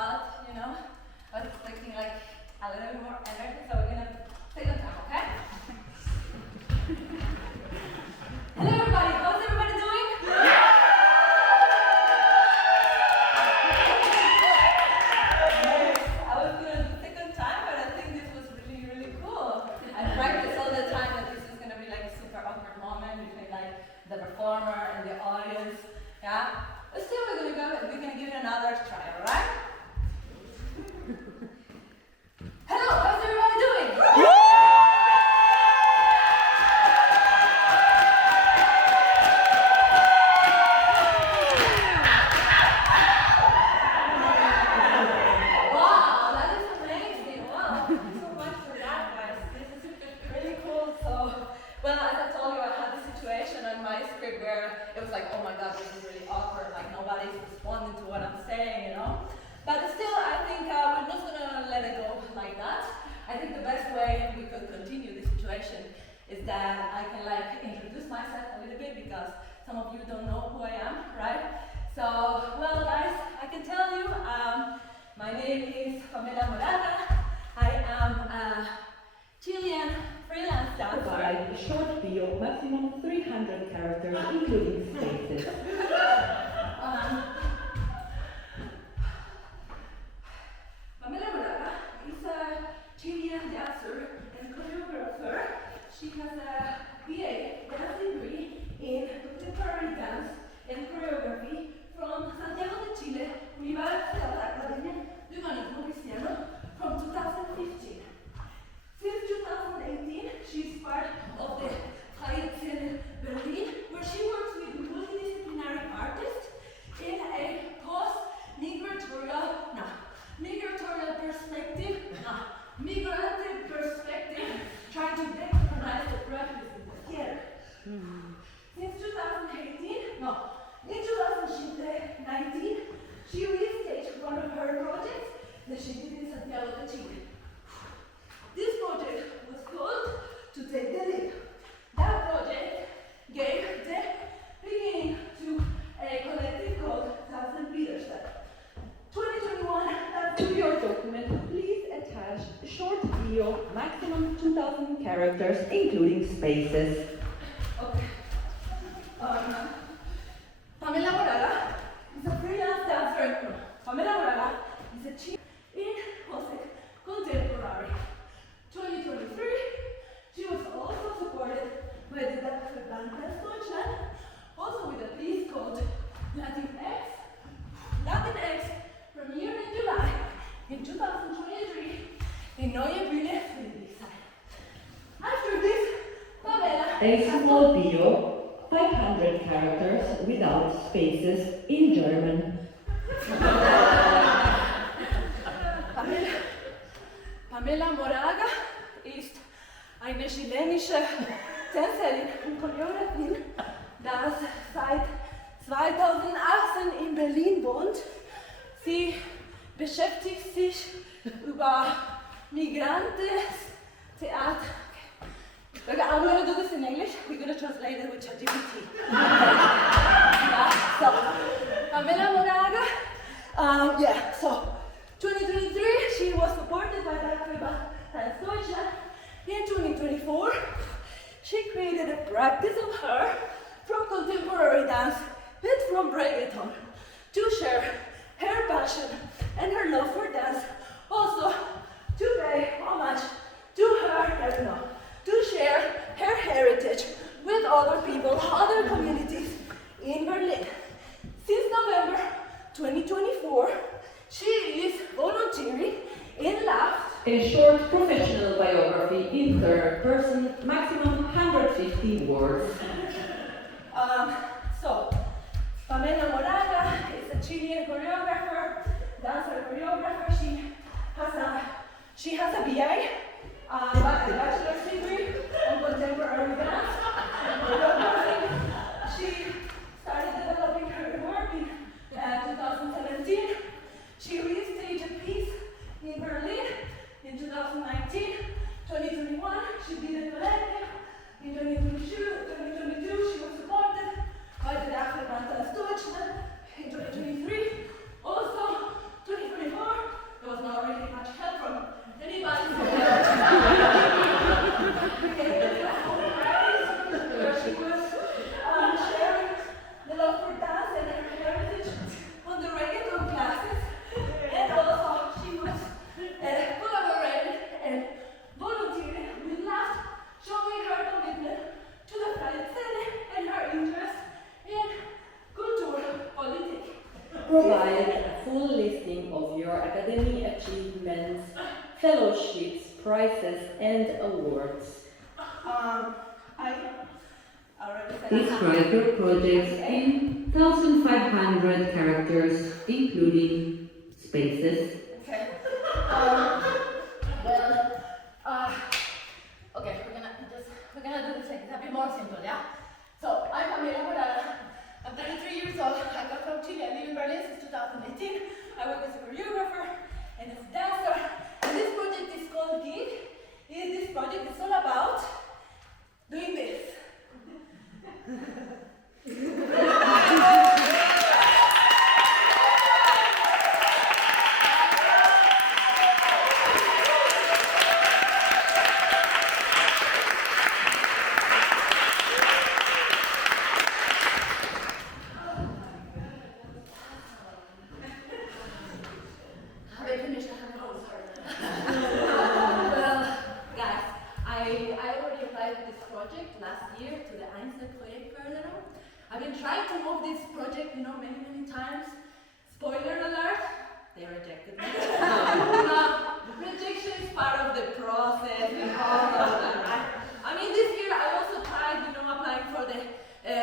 but you know, I was expecting like a little bit more energy, so we're gonna take our time, okay? Hello everybody, how's everybody doing? Yes, I was gonna do second time, but I think this was really, really cool. I practice all the time that this is gonna be like a super awkward moment between like the performer and the audience, yeah? But still we're gonna give it another try, alright? Hello, how's everybody doing? Wow, that is amazing. Wow, thank you so much for that, guys. This is really cool. So, well, as I told you, I had a situation on my script where it was like, oh my god, this is really awkward. Like nobody's responding to what I'm saying, you know? But still, I think we're not gonna let it go like that. I think the best way we could continue this situation is that I can like introduce myself a little bit because some of you don't know who I am, right? So, well guys, I can tell you, my name is Pamela Moraga. I am a Chilean freelance dancer. Provide short bio, maximum 300 characters, including spaces. Pamela Moraga is a Chilean dancer and choreographer. She has a BA dance degree in contemporary dance and choreography from Santiago de Chile, Universidad Academia de Humanismo Cristiano from 2015. Since 2018, she's part of the Hosetd Berlin, where she works with multidisciplinary artists in a migratory perspective, migrant perspective, trying to decolonize the practice in the theater. Since 2018, in 2019, she restaged one of her projects that she did in Santiago de Chile. This project was called To Take the Lead. That project gave the beginning to a collective called Thousand Peterson. 2021, that's To your document, please attach short bio, maximum 2,000 characters, including spaces. okay. Pamela Moraga is a freelance dancer. Pamela Moraga is a chief in Hosetd Contemporary. 2023, she was also supported by the Dachverband Deutschland, also with a piece called Latinx. Latinx premiered in July in 2023 in Neue Bühne Friedrichshain. After this, Pamela A small bio, 500 characters without spaces in German. Pamela Moraga ist eine chilenische Tänzerin und Choreografin, das seit 2018 in Berlin wohnt. Sie beschäftigt sich über migrantes Theater. Okay, I'm going to do this in English. We're going to translate it with ChatGPT. Yeah, so, Pamela Moraga, so 2023, she was supported by the Apricot Deutschland. In 2024, she created a practice of her from contemporary dance and from reggaeton to share her passion and her love for dance, also to pay homage to her, to share her heritage with other people, other communities in Berlin. Since November 2024, she is volunteering in LAFT. A short professional biography in third person, maximum 150 words. So, Pamela Moraga is a Chilean choreographer, dancer choreographer. She has a BA, a bachelor's degree in contemporary dance and choreography. She started developing her work in 2017. She restaged a piece in Berlin in 2019. 2021, she did a collective. In 2022, she was supported by the Dachverband Deutschland. In 2023, also 2024, academy achievements, fellowships, prizes, and awards. I already said Describe your projects in 1,500 characters, including spaces. Okay. Okay, we're gonna do this thing. It's a bit more simple, yeah? So, I'm Camila Moraga. I'm 33 years old. I come from Chile. I live in Berlin since 2018. I work as a choreographer and as a dancer. And this project is called Gig. This project is all about doing this. I've been trying to move this project, many times. Spoiler alert, they rejected me. Rejection is part of the process and all of that, right? I mean, this year I also tried, applying for the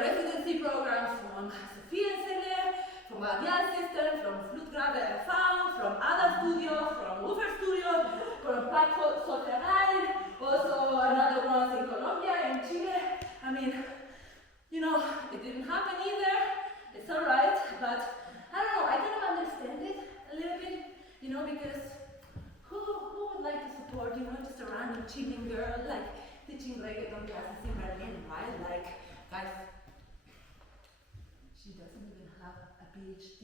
residency programs from Hosetd, from Radial System, from Flutgrave Found, from Ada Studio, from Woofer Studio, from Hosetd, also another one in Colombia and Chile. I mean, it didn't happen either. It's alright, but I don't know, I kind of understand it a little bit, because who would like to support, just a random Chilean girl, like, teaching reggaeton classes in Berlin, right? Like, guys, she doesn't even have a PhD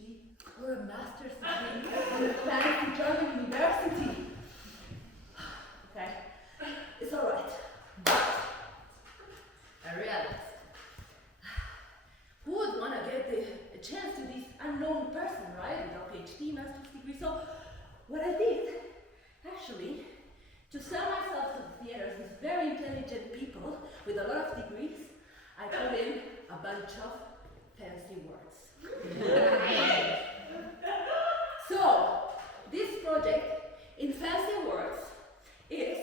or a master's degree from a fancy German university. Okay, it's alright, but I realize who would want to get a chance to this unknown person, right? Without PhD, master's degree. So what I did, actually, to sell myself to the theaters, these very intelligent people with a lot of degrees, I put in a bunch of fancy words. So this project, in fancy words, is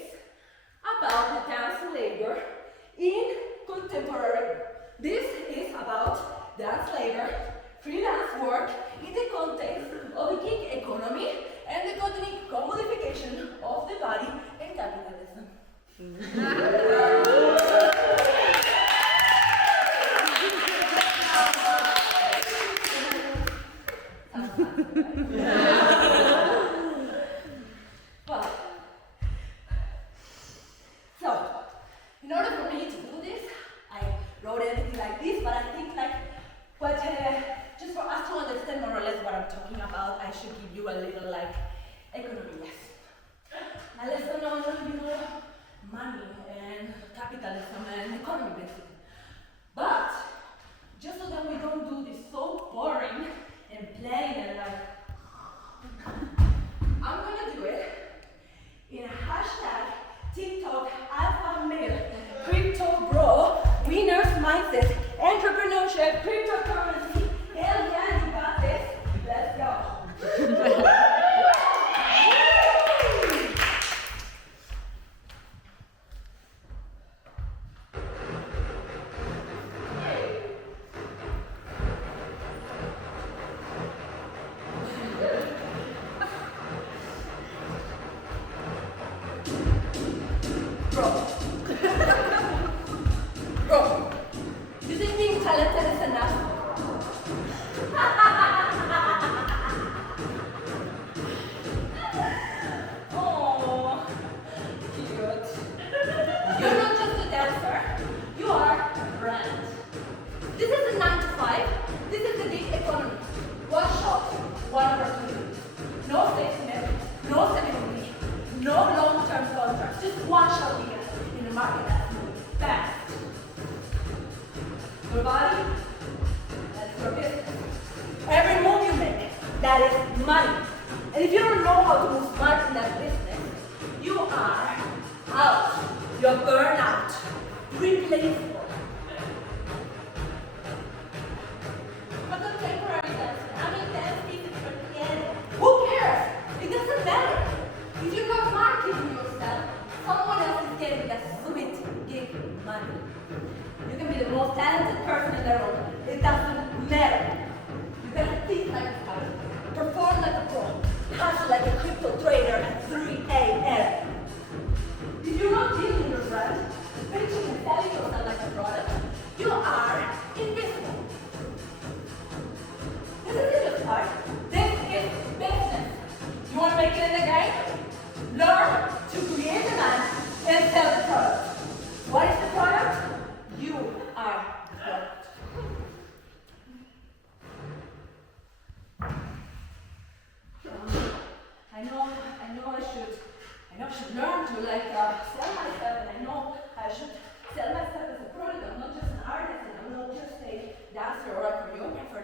about the dance labor in contemporary. This is about dance labor, freelance work in the context of the gig economy and the commodification of the body and capitalism. Well, so, in order for me to do this, I wrote everything like this, but I think just for us to understand more or less what I'm talking about, I should give you a little economy lesson. A lesson on, money and capitalism and economy basically. But, just so that we don't do this so boring and plain and I'm gonna do it in a hashtag TikTok alpha male crypto bro winners mindset entrepreneurship cryptocurrency. Hell yeah, you got this. Let's go. Bro, you think being talented is enough? Oh, cute. You're not just a dancer, you are a brand. This is a 9 to 5, this is the gig economy. One shot, one opportunity. No safety net, no stability, no long-term contracts, just one shot here in a market that's moving fast. Your body, that's your business. Every move you make, that is money. And if you don't know how to move smart in that business, you are out. You're burned out. Replaceable. But contemporary dancing, dance pieces for piano. Who cares? It doesn't again and again, learn to create demand and sell the product. What is the product? You are the product. I should learn to sell myself, and I know I should sell myself as a product. I'm not just an artist, and I'm not just a dancer or a choreographer.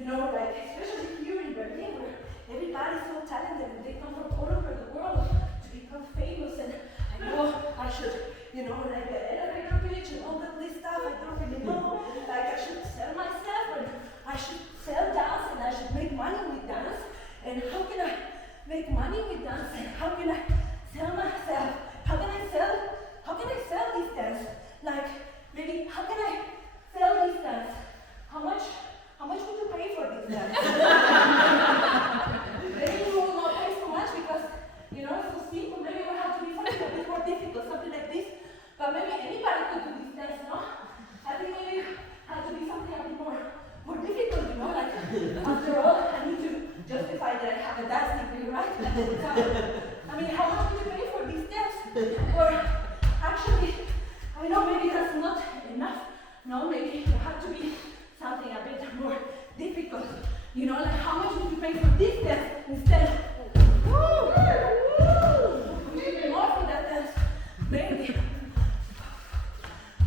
Especially here in Berlin, where everybody's so talented and they come from all over the world to become famous. And I know I should, the elevator pitch and all that this stuff. I don't really know. I should sell myself, and I should sell dance, and I should make money with dance. And how can I make money with dance? And how can I sell myself? How can I sell this dance? Maybe how can I sell this dance? How much would you pay for this dance? Maybe you will not pay so much because it's so simple. Maybe it will have to be something a bit more difficult, something like this. But maybe anybody could do this dance, no? I think maybe it has to be something a bit more difficult, after all, I need to justify that I have a dance degree, right? So, how much would you pay for this dance? Or actually, I know maybe that's not enough. No, maybe it had to be something a bit more difficult. How much would you pay for this dance instead? Woo! Would you pay more for that dance? Maybe.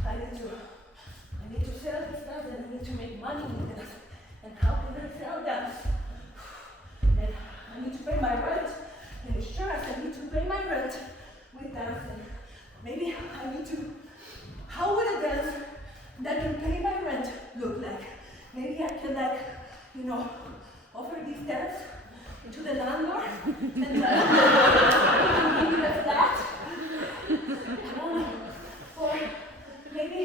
I need to sell this dance, and I need to make money with dance. And how can I sell dance? And I need to pay my rent. And insurance, I need to pay my rent with dance. And maybe I need to, how would a dance that can pay my rent look like? Maybe I can offer this dance to the landlord and give me a flat. Or maybe,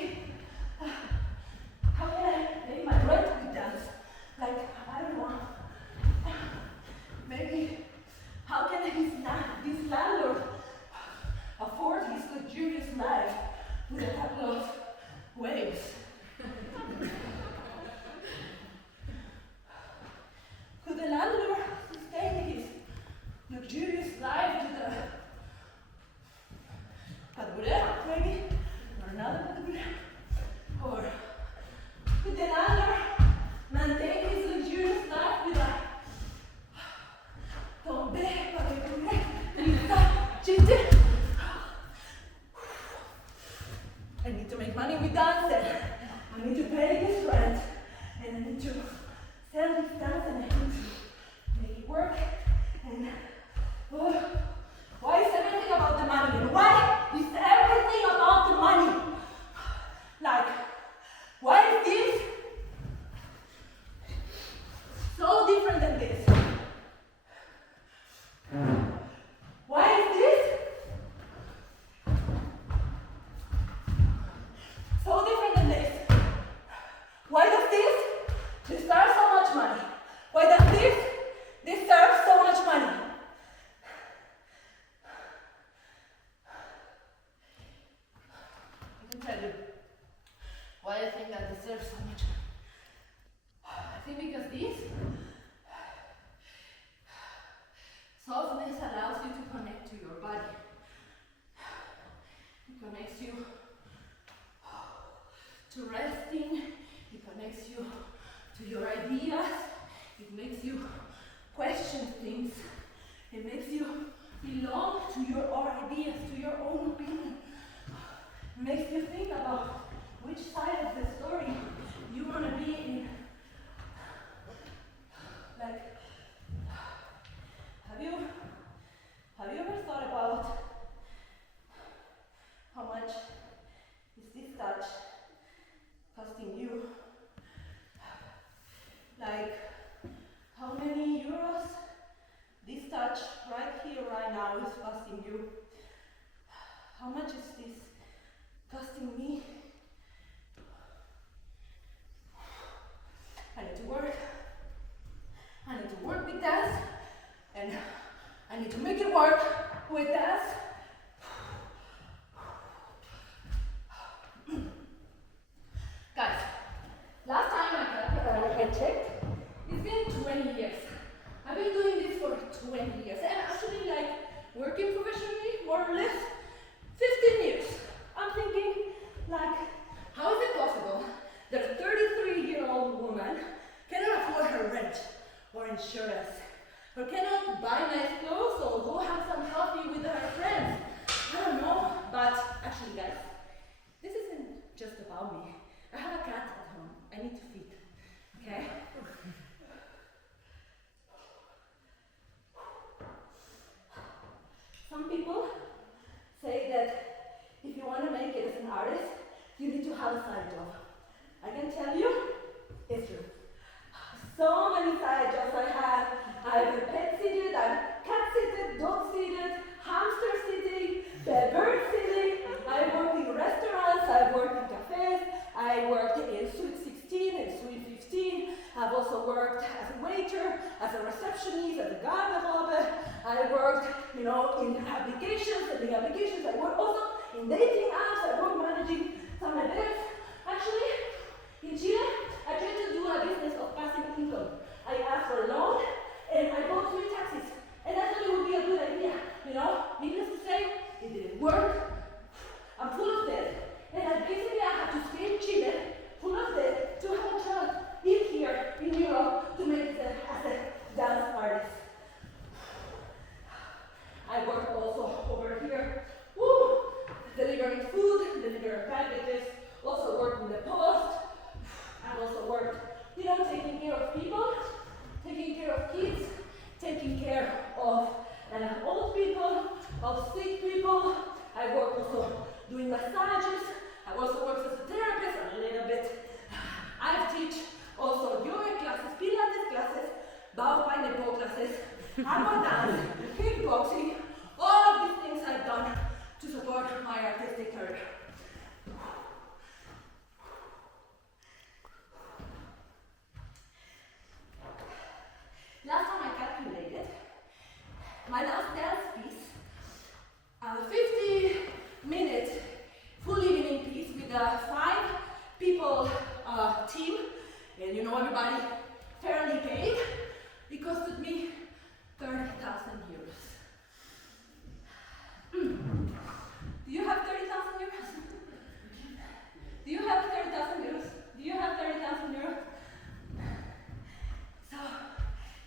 how can I pay my rent with dance? I don't know. Maybe, how can this landlord afford his luxurious life with a couple of waves? Could the landlord sustain his luxurious life with a padurero, maybe? Or another padurero? Or could the landlord maintain his luxurious life with a tombe, padurero, pizza, chiste? I need to make money with dance, and I need to pay this rent, and I need to sell this dance, and I need to make it work. And why is everything about the money? And why is everything about the money? Why is this so different than this? Why is this so different than this? Why does this deserve so much money? Why does this deserve so much money? I can tell you why I think that deserves so much money. I think because this softness allows you to connect to your body. It connects you to resting. It connects you to your ideas. It makes you question things. It makes you belong to your own ideas, to your own opinion. It makes you think about which side of the story you want to be in. Have you ever thought about how much is this touch costing you? How many euros this touch right here, right now is costing you? How much is this costing me? I need to work. I need to work with dance, and I need to make it work with dance. Guys, last time I checked, it's been 20 years. I've been doing this for buy nice clothes or go have some coffee with her friends. I don't know, but actually guys, this isn't just about me. I have a cat at home. I need to feed, okay? Some people say that if you want to make it as an artist, you need to have a side job. I can tell you, it's true. So many side jobs I have. I've pet seated, I've cat seated, dog seated, hamster sitting, bird sitting. I worked in restaurants, I've worked in cafes, I worked in Suite 16 and Suite 15. I've also worked as a waiter, as a receptionist, as a garderobe. I worked, in applications, sending applications. I worked also in dating apps. I worked managing some events. Actually, in Chile, I tried to do a business of passive income. I asked for a loan, and I bought 3 taxis. And I thought it would be a good idea, Needless to say, it didn't work. I'm full of debt, and I had to stay in Chile, full of debt, to have a child in here, in Europe, to make it as a dance artist. I worked also over here, delivering food, delivering packages, also worked in the post. I also worked, taking care of people, taking care of kids, taking care of old people, of sick people. I work also doing massages. I also work as a therapist a little bit. I teach also yoga classes, Pilates classes, Bao Pineapple classes, Aqua dance, kickboxing. All of these things I've done to support my artistic career. Last time I calculated, my last dance piece, a 50-minute full evening piece with a 5-people team, and everybody fairly paid, it costed me 30,000 euros. Do you have 30,000 euros? Do you have 30,000 euros? Do you have 30,000 euros? So,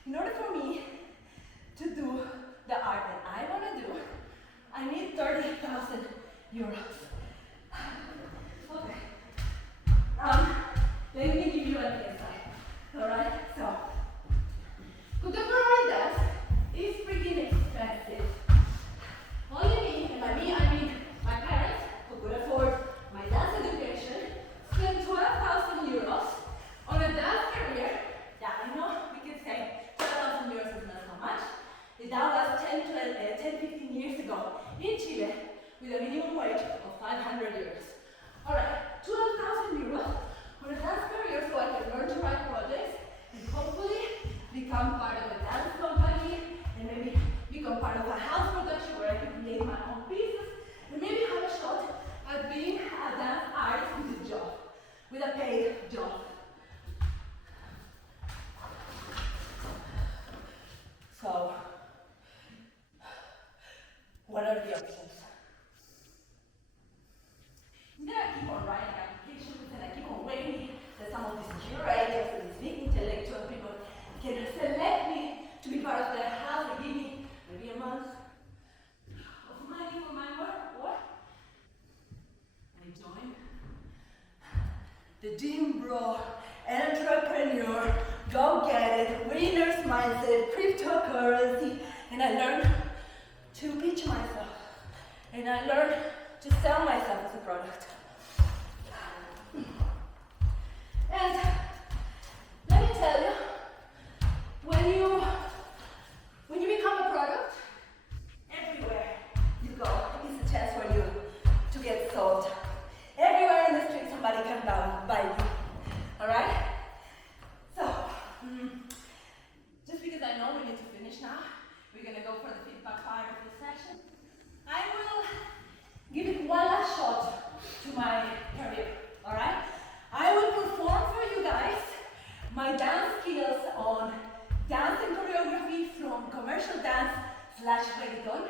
in order for me to do the art that I want to do, I need 30,000 euros. Okay. Let me give you an insight. Alright? So, contemporary dance is freaking expensive. All you need, and by me I mean my parents, who could afford my dance education, spent 12,000 euros on a dance career. Yeah, I know we can say 12,000 euros is not so much. That was 10, 15 years ago in Chile with a minimum wage of 500 euros. Alright, 12,000 euros for a dance career so I can learn to write projects and hopefully become part of a dance company and maybe become part of a house production where I can create my own pieces and maybe have a shot at being a dance artist with a job, with a paid job. So, what are the options? Then I keep on writing applications and I keep on waiting that some of these curators and these big intellectual people can select me to be part of their house. They give me maybe a month of money for my work. What? I join the Jim Bro entrepreneur, go get it, winner's mindset, cryptocurrency, and I learn to pitch myself, and I learn to sell myself as a product. And let me tell you, when you become a product, everywhere you go is a chance for you to get sold. Everywhere in the street somebody can buy you. Alright? So, just because I know we need to finish now, we're going to go for the feedback part of the session. I will give it one last shot to my career, alright? I will perform for you guys my dance skills on dance and choreography from commercial dance / reggaeton.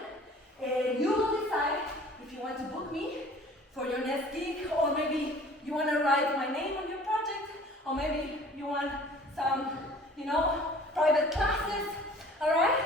And you will decide if you want to book me for your next gig, or maybe you want to write my name on your project, or maybe you want some, private classes, alright?